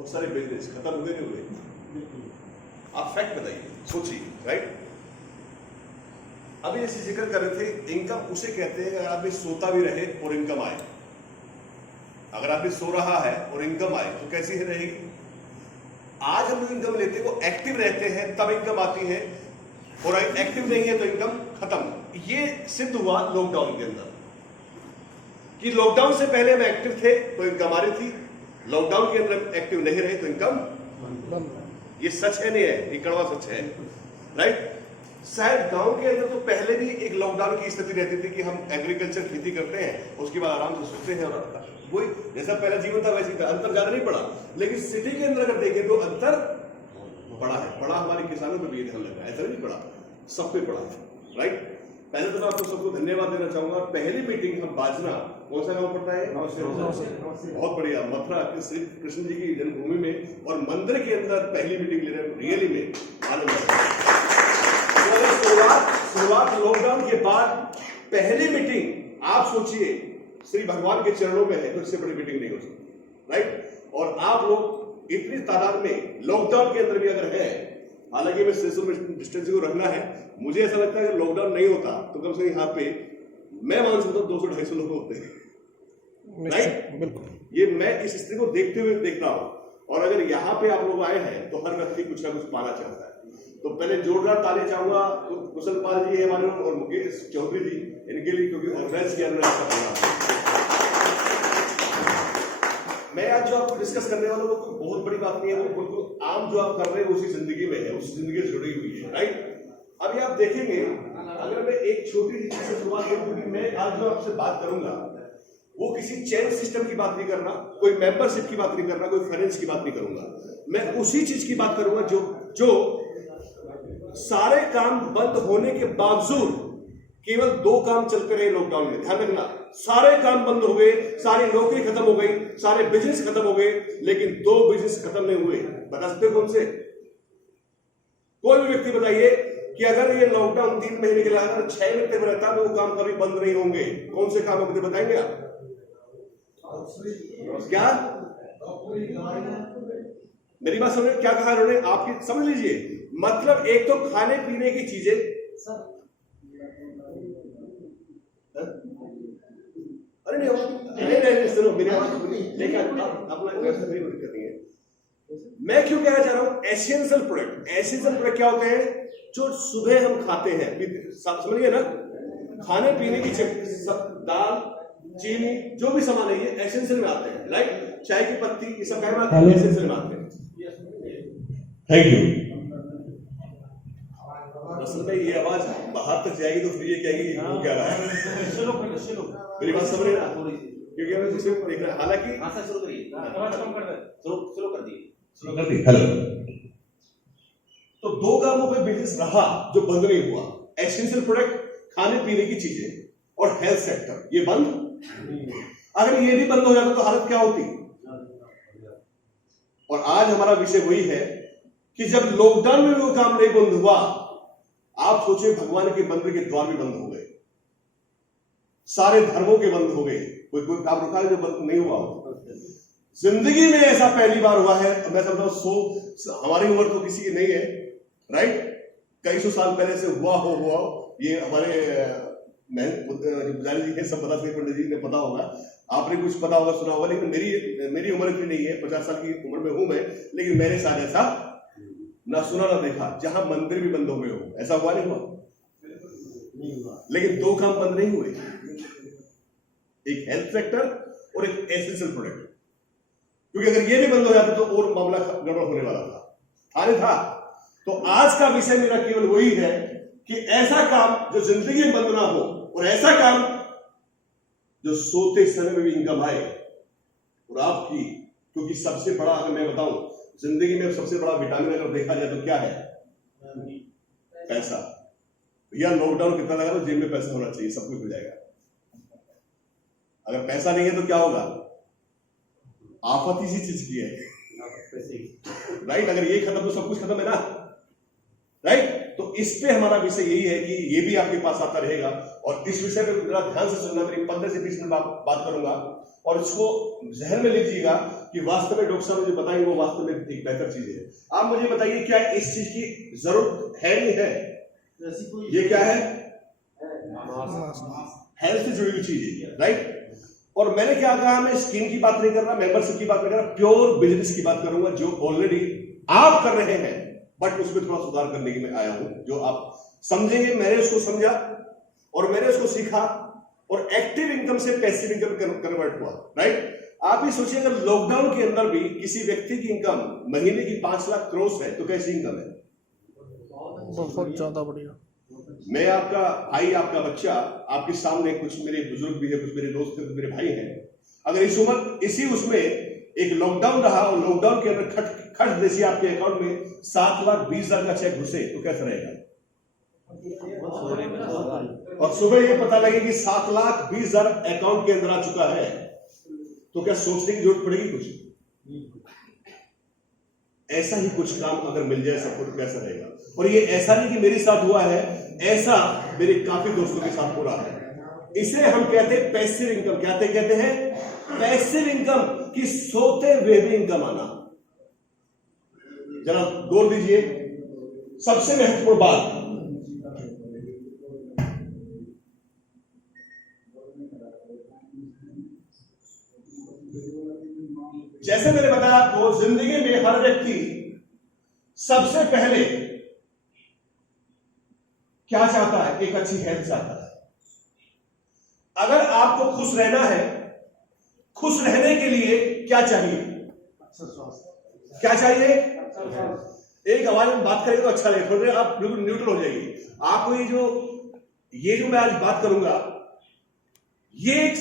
बहुत सारे बिजनेस खत्म हुए नहीं हुए? आप फैक्ट बताइए, सोचिए, राइट? अभी जैसे जिक्र कर रहे थे, इनकम उसे कहते हैं अगर आदमी सोता भी रहे और इनकम आए। अगर आदमी सो रहा है और इनकम आए तो कैसी है रहेगी? आज हम जो इनकम लेते हैं वो एक्टिव रहते हैं तब इनकम आती है, और एक्टिव नहीं है तो इनकम खत्म। ये सिद्ध हुआ लॉकडाउन के अंदर कि लॉकडाउन से पहले हम एक्टिव थे तो इनकम आ रही थी, लॉकडाउन के अंदर एक्टिव नहीं रहे तो इनकम। ये सच है नहीं है? ये कड़वा सच है, राइट? शायद गांव के अंदर तो पहले भी एक लॉकडाउन की स्थिति रहती थी कि हम एग्रीकल्चर खेती करते हैं, उसके बाद आराम से सोते हैं और वही जैसा पहला जीवन था वैसे अंतर ज्यादा नहीं पड़ा। लेकिन सिटी के अंदर अगर देखें तो अंतर पड़ा है। पड़ा हमारे किसानों पर भी ध्यान लग रहा है, ऐसा नहीं पड़ा, सब पे पड़ा है, राइट? पहले तो मैं आपको सबको धन्यवाद देना चाहूंगा। पहली मीटिंग हम बाजना, कौन सा गांव पड़ता है? बहुत बढ़िया, मथुरा श्री कृष्ण जी की जन्मभूमि में और मंदिर के अंदर पहली मीटिंग ले रहे हैं, रियली में आनंद। शुरुआत लॉकडाउन के बाद पहली मीटिंग, आप सोचिए श्री भगवान के चरणों में है तो इससे बड़ी मीटिंग नहीं हो सकती, राइट? और आप लोग इतनी तादाद में लॉकडाउन के अंदर भी अगर है, हालांकि मैं सोशल डिस्टेंसिंग को रखना है, मुझे ऐसा लगता है कि लॉकडाउन नहीं होता तो कम से कम यहाँ पे मैं मान सकता हूँ 200-250 लोग होते हैं, राइट? बिल्कुल। ये मैं इस स्थिति को देखते हुए देख रहा हूँ, और अगर यहाँ पे आप लोग आए हैं तो हर व्यक्ति कुछ ना कुछ पाना चाहता है। तो पहले जोरदार ताली चाहूंगा कुशल पाल जी हमारे और मुकेश चौधरी जी, इनके लिए, क्योंकि ऑर्गेनाइज किया मैं आज जो आपको डिस्कस करने वाला हूँ वो बहुत बड़ी बात नहीं है, वो बिल्कुल आम जो आप कर रहे हैं उसी जिंदगी में है, उसी जिंदगी से जुड़ी हुई है, राइट? अभी आप देखेंगे, अगर मैं एक छोटी सी चीज से शुरुआत करूं, क्योंकि मैं आज जो आपसे बात करूंगा वो किसी चेन सिस्टम की बात नहीं करना, कोई मेंबरशिप की बात नहीं करना, कोई फाइनेंस की बात नहीं करूंगा। मैं उसी चीज की बात करूंगा जो सारे काम बंद होने के बावजूद केवल 2 काम चलते रहे लॉकडाउन में। ध्यान रखना, सारे काम बंद हो गए, सारी नौकरी खत्म हो गई, सारे बिजनेस खत्म हो गए, लेकिन 2 बिजनेस खत्म नहीं हुए। बता सकते हो कौन से? कोई भी व्यक्ति बताइए कि अगर ये लॉकडाउन 3 महीने के लिए अगर 6 महीने तक रहता तो वो काम कभी बंद नहीं होंगे। कौन से काम मुझे बताएंगे आप? क्या? मेरी बात समझ, क्या कहा उन्होंने? आपकी समझ लीजिए, मतलब एक तो खाने पीने की चीजें, अरे नहीं सुनो मेरी बात, लेकिन अपना करनी है। मैं क्यों कहना चाह रहा हूं एसेंशियल प्रोडक्ट? एसेंशियल प्रोडक्ट क्या होते हैं? जो सुबह हम खाते हैं, समझिए ना, खाने पीने की दाल, चीनी, जो भी सामान है ये एसेंशियल में आते हैं, राइट? चाय की पत्ती, ये सब एसेंशियल में आते हैं। Thank you. असल में ये आवाज बाहर तक जाएगी तो फिर ये कहेगी वो क्या रहा है। मेरी बात समझ रहे ना? क्योंकि हमें दूसरे को देख रहा है, हालांकि शुरू कर दी। हेलो। तो 2 कामों पे बिजनेस रहा जो बंद नहीं हुआ, एसेंशियल प्रोडक्ट, खाने पीने की चीजें, और हेल्थ सेक्टर, ये बंद। अगर ये भी बंद हो जाता तो हालत क्या होती? और आज हमारा विषय वही है कि जब लॉकडाउन में वो काम नहीं बंद हुआ, आप सोचिए भगवान के मंदिर के द्वार भी बंद हो गए, सारे धर्मों के बंद हो गए, कोई काम रुका है जो बंद नहीं हुआ। जिंदगी में ऐसा पहली बार हुआ है। मैं समझता हूं हमारी उम्र तो किसी की नहीं है, राइट? कई सौ साल पहले से हुआ हो ये हमारे पुजारी जी के सब बता सकते, पंडित जी ने पता होगा, आपने कुछ पता होगा, सुना होगा, लेकिन मेरी उम्र इतनी नहीं है, 50 साल की उम्र में हूं मैं, लेकिन मेरे साथ ऐसा ना सुना ना देखा जहां मंदिर भी बंद हो गए हो। ऐसा हुआ नहीं हुआ? लेकिन 2 काम बंद नहीं हुए, एक हेल्थ सेक्टर और एक एसेंशियल प्रोडक्ट, क्योंकि अगर ये भी बंद हो जाते तो और मामला गड़बड़ होने वाला था। तो आज का विषय मेरा केवल वही है कि ऐसा काम जो जिंदगी में बंद ना हो, और ऐसा काम जो सोते समय में भी इनकम आए। और आपकी, क्योंकि सबसे बड़ा, अगर मैं बताऊं जिंदगी में सबसे बड़ा विटामिन अगर देखा जाए तो क्या है? पैसा। भैया लॉकडाउन कितना लगा तो जेब में पैसा होना चाहिए, सब कुछ हो जाएगा। अगर पैसा नहीं है तो क्या होगा? आफत इसी चीज की है, राइट? अगर ये खत्म तो सब कुछ खत्म है ना, राइट? तो इस पे हमारा विषय यही है कि ये भी आपके पास आता रहेगा और इस विषय पे जरा ध्यान से सुनना। मेरी 15 से 20 मिनट बात करूंगा और इसको जहन में लीजिएगा कि वास्तव में डॉक्टर साहब मुझे बताएंगे वो वास्तव में एक बेहतर चीज है। आप मुझे बताइए क्या इस चीज की जरूरत है नहीं है? ये क्या है? हेल्थ से जुड़ी हुई चीज है, राइट। और मैंने क्या कहा, मैं स्कीम की बात नहीं कर रहा, मेंबरशिप की बात नहीं कर रहा, प्योर बिजनेस की बात करूंगा जो ऑलरेडी आप कर रहे हैं, बट उसमें थोड़ा सुधार करने की मैं आया हूं। जो आप समझेंगे, मैंने उसको समझा और मैंने उसको सीखा और एक्टिव इनकम से पैसिव इनकम कन्वर्ट हुआ, राइट। आप ही सोचिए अगर लॉकडाउन के अंदर भी किसी व्यक्ति की इनकम महीने की 5 लाख क्रॉस है तो कैसी इनकम है? बहुत ज्यादा बढ़िया। मैं आपका भाई, आपका बच्चा, आपके सामने कुछ मेरे बुजुर्ग भी है, कुछ मेरे दोस्त हैं, कुछ मेरे भाई हैं। अगर इसी उसमें एक लॉकडाउन रहा और लॉकडाउन के अंदर खट देसी आपके अकाउंट में 7,20,000 का चेक घुसे तो कैसा रहेगा? और सुबह ये पता लगे कि 7,20,000 अकाउंट के अंदर आ चुका है तो क्या सोचने की जरूरत पड़ेगी कुछ? ऐसा ही कुछ काम अगर मिल जाए सबको तो कैसा रहेगा? और ये ऐसा नहीं कि मेरे साथ हुआ है, ऐसा मेरे काफी दोस्तों के साथ हो रहा है। इसे हम कहते हैं पैसिव इनकम। कहते हैं पैसिव इनकम की सोते हुए भी इनकम आना। जरा गौर दीजिए, सबसे महत्वपूर्ण बात, जैसे मैंने बताया आपको, जिंदगी में हर व्यक्ति सबसे पहले क्या चाहता है? एक अच्छी हेल्थ चाहता है। अगर आपको खुश रहना है, खुश रहने के लिए क्या चाहिए? क्या चाहिए? एक आवाज में बात करेंगे तो अच्छा लगेगा, थोड़ी देर आप बिल्कुल न्यूट्रल हो जाएगी। आपको ये जो मैं आज बात करूंगा, ये एक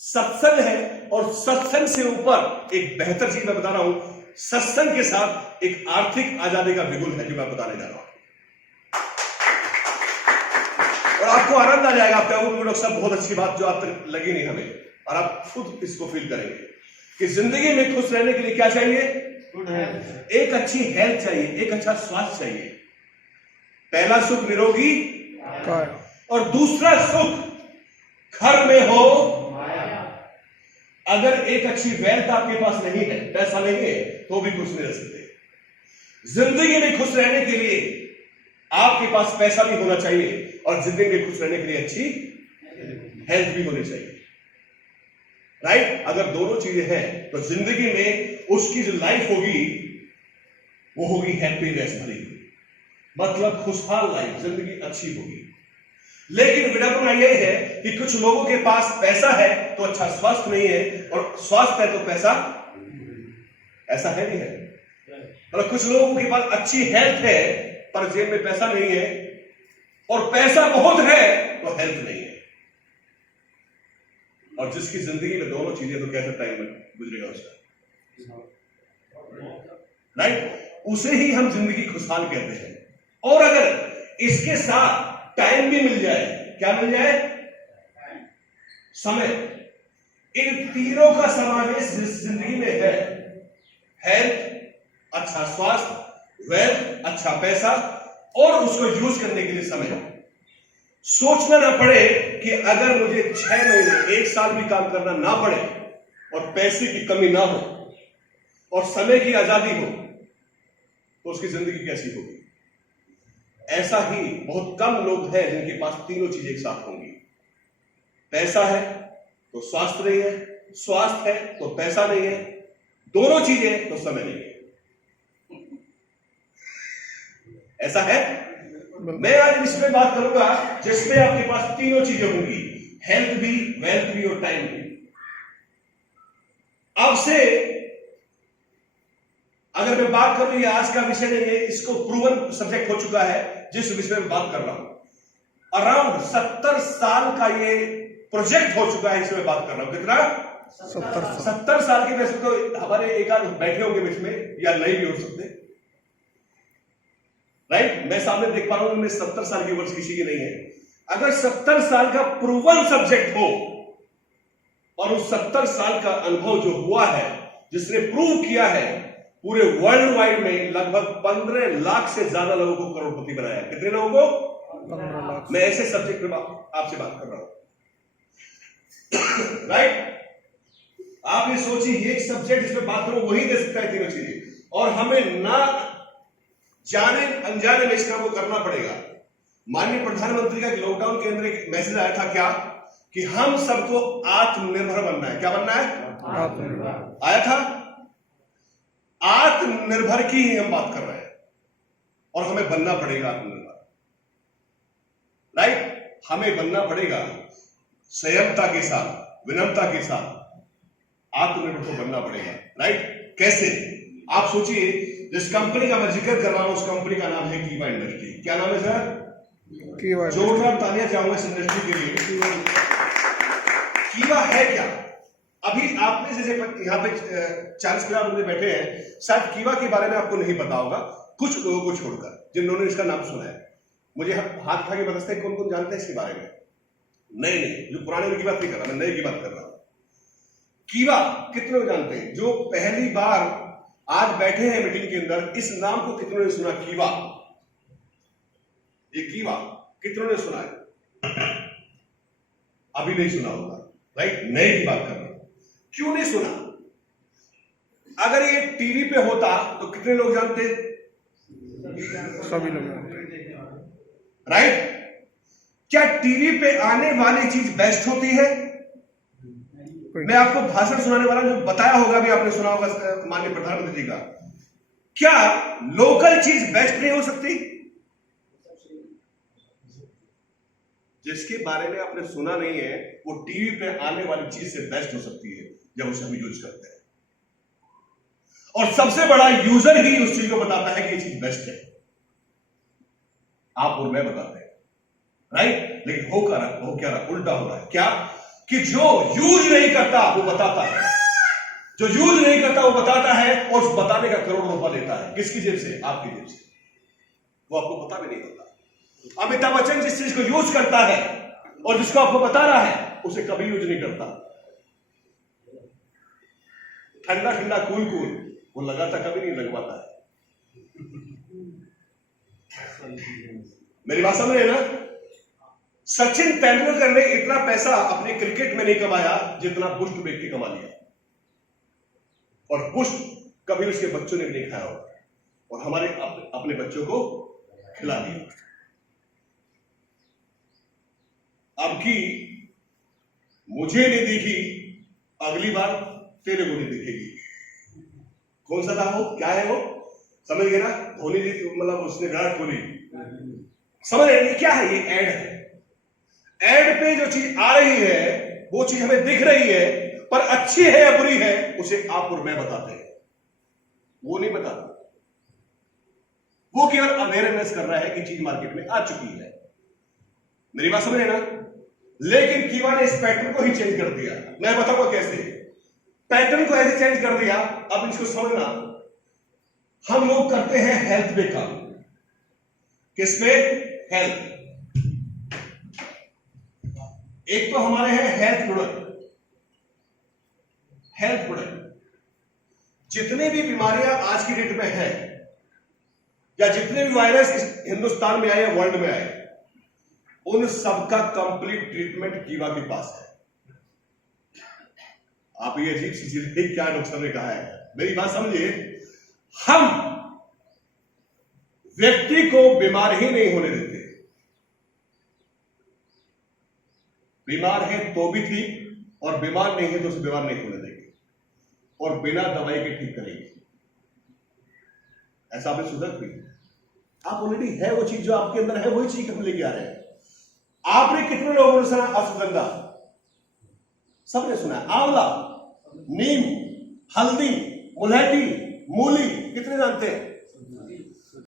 सत्संग है और सत्संग से ऊपर एक बेहतर चीज मैं बता रहा हूं। सत्संग के साथ एक आर्थिक आजादी का बिगुल है जो मैं बताने जा रहा हूं और आपको आनंद आ जाएगा। आप कहोगे डॉक्टर साहब बहुत अच्छी बात जो आप तक लगी नहीं हमें, और आप खुद इसको फील करेंगे कि जिंदगी में खुश रहने के लिए क्या चाहिए? एक अच्छी हेल्थ चाहिए, एक अच्छा स्वास्थ्य चाहिए। पहला सुख निरोगी और दूसरा सुख घर में हो। अगर एक अच्छी वेल्थ आपके पास नहीं है, पैसा नहीं है, तो भी खुश नहीं रह सकते। जिंदगी में खुश रहने के लिए आपके पास पैसा भी होना चाहिए और जिंदगी में खुश रहने के लिए अच्छी हेल्थ भी होनी चाहिए, राइट। अगर दोनों चीजें हैं तो जिंदगी में उसकी जो लाइफ होगी वो होगी हैप्पीनेस भरी, मतलब खुशहाल लाइफ, जिंदगी अच्छी होगी। लेकिन विडंबना यह है कि कुछ लोगों के पास पैसा है तो अच्छा स्वास्थ्य नहीं है, और स्वास्थ्य है तो पैसा, ऐसा है नहीं है। और कुछ लोगों के पास अच्छी हेल्थ है पर जेब में पैसा नहीं है, और पैसा बहुत है तो हेल्थ नहीं है। और जिसकी जिंदगी में दोनों चीजें, तो कैसा टाइम गुजरेगा उसका, राइट। उसे ही हम जिंदगी खुशहाल कहते हैं। और अगर इसके साथ टाइम भी मिल जाए, क्या मिल जाए? समय। इन तीनों का समावेश जिस जिंदगी में है, हेल्थ, अच्छा स्वास्थ्य, वेल्थ, अच्छा पैसा, और उसको यूज करने के लिए समय। सोचना ना पड़े कि अगर मुझे 6 महीने 1 साल भी काम करना ना पड़े और पैसे की कमी ना हो और समय की आजादी हो तो उसकी जिंदगी कैसी होगी। ऐसा ही बहुत कम लोग हैं जिनके पास तीनों चीजें एक साथ होंगी। पैसा है तो स्वास्थ्य नहीं है, स्वास्थ्य है तो पैसा नहीं है, दोनों चीजें तो समय नहीं है। ऐसा है। मैं आज इसमें बात करूंगा जिसमें आपके पास तीनों चीजें होंगी, हेल्थ भी, वेल्थ भी और टाइम भी। अब से अगर मैं बात करूं, ये आज का विषय नहीं है, इसको प्रूवन सब्जेक्ट हो चुका है जिस विषय में बात कर रहा हूं। अराउंड 70 साल का ये प्रोजेक्ट हो चुका है, इसमें बात कर रहा हूं। कितना? 70 साल के। वैसे तो हमारे एक आध बैठे होंगे बीच में, या नहीं भी हो सकते, राइट। मैं सामने देख पा रहा हूं, 70 साल की उम्र किसी की नहीं है। अगर 70 साल का प्रूवन सब्जेक्ट हो और उस 70 साल का अनुभव जो हुआ है, जिसने प्रूव किया है, पूरे वर्ल्ड वाइड में लगभग 15 लाख से ज्यादा लोगों को करोड़पति बनाया। कितने लोगों को? 15 लाख। मैं ऐसे सब्जेक्ट पे आपसे बात कर रहा हूं, राइट? आप ये सोचिए, ये एक सब्जेक्ट जिसमें बात करो वही दे सकता है तीनों चीजें, और हमें ना जाने अनजाने में इस काम को करना पड़ेगा। माननीय प्रधानमंत्री का लॉकडाउन के अंदर एक मैसेज आया था, क्या? कि हम सबको आत्मनिर्भर बनना है। क्या बनना है? आत्मनिर्भर आया था। आत्मनिर्भर की ही हम बात कर रहे हैं, और हमें बनना पड़ेगा आत्मनिर्भर, राइट? हमें बनना पड़ेगा संयमता के साथ, विनम्रता के साथ आत्मनिर्भर को बनना पड़ेगा, राइट? कैसे? आप सोचिए, जिस कंपनी का मैं जिक्र कर रहा हूं उस कंपनी का नाम है कीवा इंडस्ट्री। क्या नाम है सर? कीवा। जोरदार तालियां चाहूंगा इस इंडस्ट्री के लिए। कीवा है क्या? अभी आपने जैसे यहाँ पे 40-50 बंदे बैठे हैं, शायद कीवा के बारे में आपको नहीं पता होगा, कुछ लोगों को छोड़कर जिन्होंने इसका नाम सुना है। मुझे हाथ उठा के बता सकते हैं कौन कौन जानते हैं इसके बारे में? नहीं, जो पुराने की बात नहीं कर रहा, मैं नए की बात कर रहा हूं। कीवा कितने लोग जानते हैं? जो पहली बार आज बैठे हैं मीटिंग के अंदर, इस नाम को कितनों ने सुना? कीवा। ये कीवा कितनों ने सुना है? अभी नहीं सुना होगा, राइट? नए की बात कर रहा हूं। क्यों नहीं सुना? अगर ये टीवी पे होता तो कितने लोग जानते? सभी लोग जानते, राइट? क्या टीवी पे आने वाली चीज बेस्ट होती है? मैं आपको भाषण सुनाने वाला जो बताया होगा, भी आपने सुना होगा माननीय प्रधानमंत्री जी का, क्या लोकल चीज बेस्ट नहीं हो सकती? जिसके बारे में आपने सुना नहीं है, वो टीवी पे आने वाली चीज से बेस्ट हो सकती है जब उसे हम यूज करते हैं, और सबसे बड़ा यूजर ही उस चीज को बताता है कि ये चीज बेस्ट है। आप और मैं बताते हैं, राइट? लेकिन हो क्या रहा? उल्टा हो रहा है। क्या? कि जो यूज नहीं करता वो बताता है, जो यूज नहीं करता वो बताता है, और उस बताने का करोड़ रुपया लेता है। किसकी जेब से? आपकी जेब से। वो आपको पता भी नहीं होता। अमिताभ बच्चन जिस चीज को यूज करता है और जिसको आपको बता रहा है, उसे कभी यूज नहीं करता। ठंडा ठंडा कूल कूल वो लगाता कभी नहीं लगवाता है। मेरी बात समझ रहे हैं ना? सचिन तेंदुलकर ने इतना पैसा अपने क्रिकेट में नहीं कमाया जितना पुष्ट बेच के कमा लिया, और पुष्ट कभी उसके बच्चों ने भी नहीं खाया होगा, और हमारे अपने बच्चों को खिला दिया। अब की मुझे नहीं दिखी, अगली बार तेरे को नहीं दिखेगी। कौन सा था वो? क्या है वो? समझ गए ना? धोनी जी, मतलब उसने विराट कोहली, समझ रहे? क्या है ये? ऐड है। ऐड पे जो चीज आ रही है वो चीज हमें दिख रही है, पर अच्छी है या बुरी है उसे आप और मैं बताते हैं, वो नहीं बताता। वो केवल अवेयरनेस कर रहा है कि चीज मार्केट में आ चुकी है। मेरी बात समझ रहे ना? लेकिन कीवा ने इस पैटर्न को ही चेंज कर दिया। मैं बताऊंगा कैसे। पैटर्न को ऐसे चेंज कर दिया, अब इसको समझना। हम लोग करते हैं हेल्थ पे काम। किस पे? हेल्थ। एक तो हमारे हैं हेल्थ प्रोडक्ट। हेल्थ प्रोडक्ट जितने भी बीमारियां आज की डेट में है, या जितने भी वायरस इस हिंदुस्तान में आए या वर्ल्ड में आए, उन सबका कंप्लीट ट्रीटमेंट कीवा के पास है। आप ये अजीब सी चीज है, क्या डॉक्टर ने कहा है? मेरी बात समझिए, हम व्यक्ति को बीमार ही नहीं होने देते। बीमार है तो भी ठीक, और बीमार नहीं है तो उसे बीमार नहीं होने देंगे, और बिना दवाई के ठीक करेंगे। ऐसा आपने सुना भी? आप ऑलरेडी है वो चीज जो आपके अंदर है, वही चीज हम लेके आ रहे हैं। आपने कितने लोगों ने सुना अश्वगंधा? सबने सुना है। आंवला, नीम, हल्दी, मुलैठी, मूली, कितने जानते हैं?